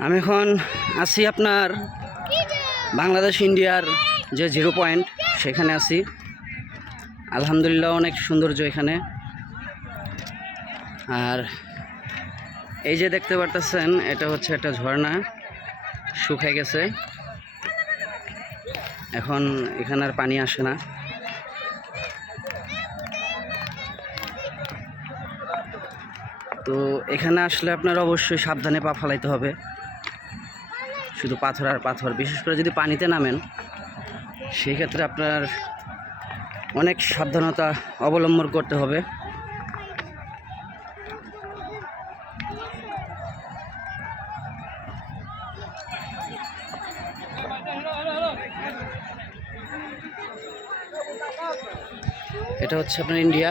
আমি এখন আছি আপনার বাংলাদেশ ইন্ডিয়ার যে জিরো পয়েন্ট, সেখানে আছি। আলহামদুলিল্লাহ অনেক সৌন্দর্য এখানে। আর এই যে দেখতে পারতেছেন, এটা হচ্ছে একটা ঝর্ণা শুকায় গেছে। এখন এখানে আর পানি আসে না। তো এখানে আসলে আপনার অবশ্যই সাবধানে পা ফালাইতে হবে। শুধু পাথর আর পাথর। বিশেষ করে যদি পানিতে নামেন, সেই ক্ষেত্রে আপনার অনেক সাবধানতা অবলম্বন করতে হবে। এটা হচ্ছে আপনার ইন্ডিয়া।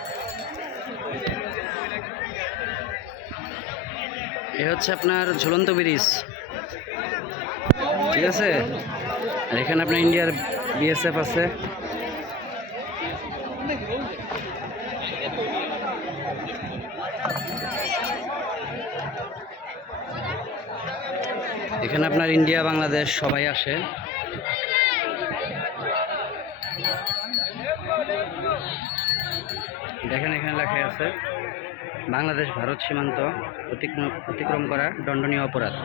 এ হচ্ছে আপনার ঝুলন্ত ব্রিজ। ঠিক আছে? আর এখানে আপনার ইন্ডিয়ার বিএসএফ আছে। এখানে আপনার ইন্ডিয়া, বাংলাদেশ সবাই আসে। দেখেন এখানে লেখা আছে। বাংলাদেশ ভারত সীমান্ত অতিক্রম করা দণ্ডনীয় অপরাধ।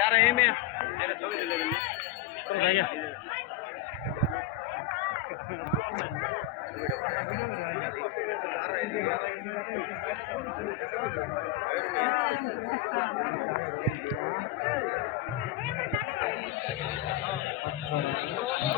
দাঁড়া এমে এটা ছবি দিলে Thank you.